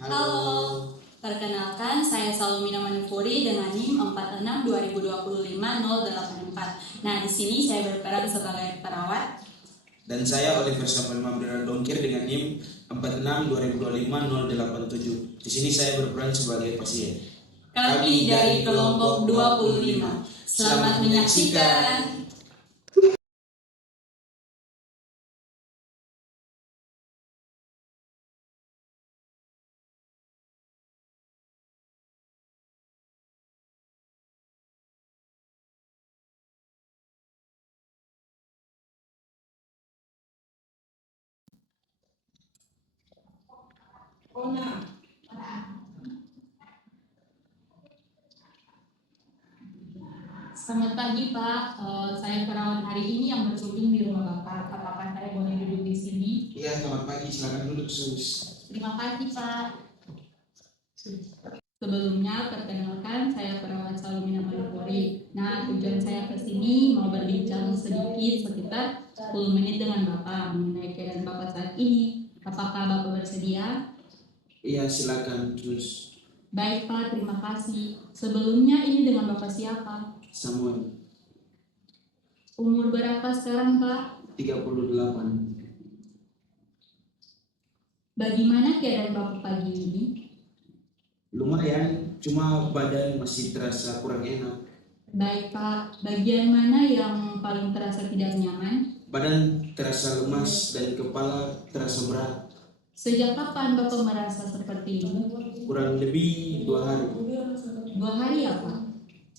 Halo, perkenalkan saya Salumina Manupuri dengan NIM 46 2025 084. Nah, di sini saya berperan sebagai perawat. Dan saya Oliver Samuel Mabdira Dongkir dengan NIM 46 2025 087. Di sini saya berperan sebagai pasien. Kami dari kelompok 25. Selamat menyaksikan. Selamat pagi Pak, saya perawat hari ini yang berkunjung di rumah Bapak. Apakah saya boleh duduk di sini? Iya, selamat pagi. Silakan duduk, Sus. Terima kasih Pak. Sebelumnya, perkenalkan saya perawat Salumina Manupuri. Nah, tujuan saya ke sini mau berbincang sedikit sekitar 10 menit dengan Bapak mengenai keadaan Bapak saat ini. Apakah Bapak bersedia? Iya, silakan, Sus. Baik Pak, terima kasih. Sebelumnya ini dengan Bapak siapa? Samuel, Umur berapa sekarang Pak? 38. Bagaimana keadaan Bapak pagi ini? Lumayan, cuma badan masih terasa kurang enak. Baik Pak, bagian mana yang paling terasa tidak nyaman? Badan terasa lemas dan kepala terasa berat. Sejak kapan Bapak merasa seperti ini? Kurang lebih 2 hari. 2 hari ya Pak?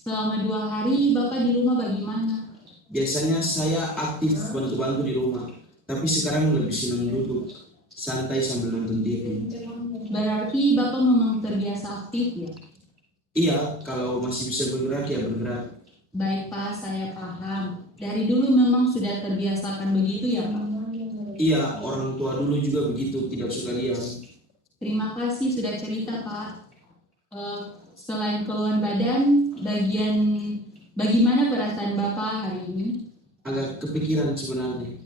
Selama 2 hari Bapak di rumah bagaimana? Biasanya saya aktif bantu-bantu di rumah, tapi sekarang lebih senang duduk, santai sambil nonton TV. Berarti Bapak memang terbiasa aktif ya? Iya, kalau masih bisa bergerak ya bergerak. Baik Pak, saya paham. Dari dulu memang sudah terbiasakan begitu ya Pak? Iya, orang tua dulu juga begitu, tidak suka diam. Terima kasih sudah cerita Pak. Selain keluhan badan, bagaimana perasaan Bapak hari ini? Agak kepikiran sebenarnya.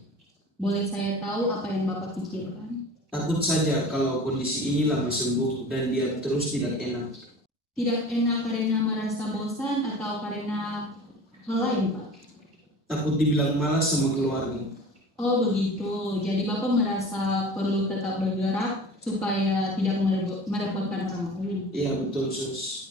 Boleh saya tahu apa yang Bapak pikirkan? Takut saja kalau kondisi ini lama sembuh dan dia terus tidak enak. Tidak enak karena merasa bosan atau karena hal lain Pak? Takut dibilang malas sama keluarga. Oh begitu, jadi Bapak merasa perlu tetap bergerak supaya tidak merepotkan orang lain. Iya betul, Sus.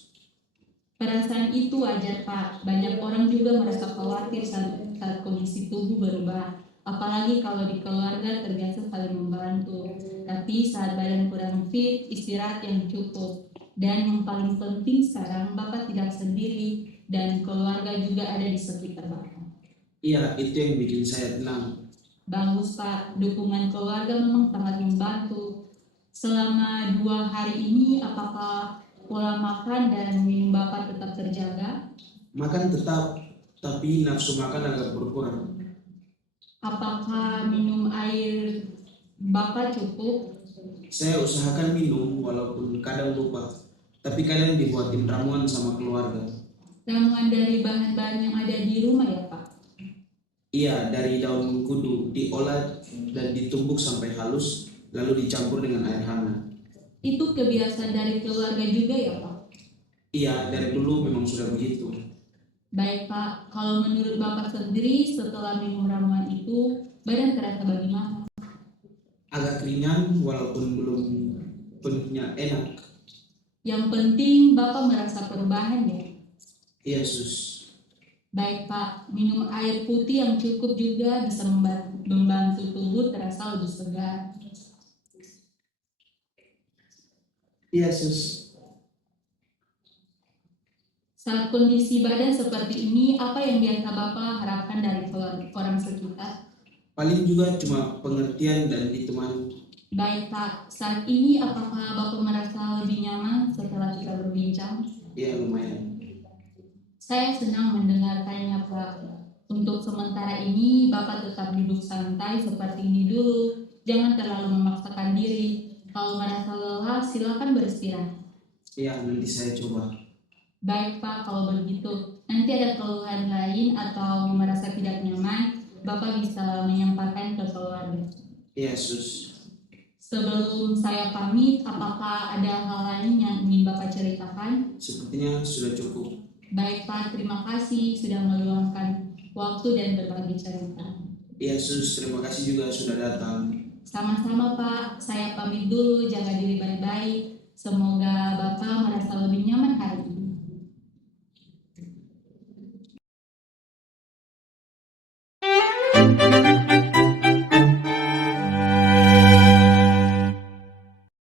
Perasaan itu wajar Pak, banyak orang juga merasa khawatir saat kondisi tubuh berubah. Apalagi kalau di keluarga terbiasa saling membantu. Tapi saat badan kurang fit, istirahat yang cukup. Dan yang paling penting sekarang Bapak tidak sendiri dan keluarga juga ada di sekitar Bapak. Iya, itu yang bikin saya tenang. Bagus Pak, dukungan keluarga memang sangat membantu. Selama 2 hari ini apakah pola makan dan minum Bapak tetap terjaga? Makan tetap, tapi nafsu makan agak berkurang. Apakah minum air Bapak cukup? Saya usahakan minum walaupun kadang lupa, tapi kadang dibuatin ramuan sama keluarga. Ramuan dari bahan-bahan yang ada di rumah ya Pak? Iya, dari daun kudu diolah dan ditumbuk sampai halus, lalu dicampur dengan air hangat. Itu kebiasaan dari keluarga juga ya Pak? Iya, dari dulu memang sudah begitu. Baik Pak, kalau menurut Bapak sendiri setelah minum ramuan itu, badan terasa bagaimana? Agak ringan walaupun belum penuhnya enak. Yang penting Bapak merasa perubahan ya? Iya, Sus. Baik Pak, minum air putih yang cukup juga bisa membantu tubuh terasa lebih segar. Iya, Sus. Saat kondisi badan seperti ini, apa yang biasa Bapak harapkan dari orang sekitar? Paling juga cuma pengertian dan ditemani. Baik Pak, saat ini apakah Bapak merasa lebih nyaman setelah kita berbincang? Iya, lumayan. Saya senang mendengarkannya Pak. Untuk sementara ini, Bapak tetap duduk santai seperti ini dulu. Jangan terlalu memaksakan diri. Kalau merasa lelah, silakan beristirahat. Iya, nanti saya coba. Baik Pak, kalau begitu. Nanti ada keluhan lain atau merasa tidak nyaman, Bapak bisa menyampaikan ke keluarga. Iya, Sus. Sebelum saya pamit, apakah ada hal lain yang ingin Bapak ceritakan? Sepertinya sudah cukup. Baik Pak, terima kasih sudah meluangkan waktu dan berbagi cerita. Yesus, terima kasih juga sudah datang. Sama-sama Pak, saya pamit dulu, jaga diri baik-baik. Semoga Bapak merasa lebih nyaman hari ini.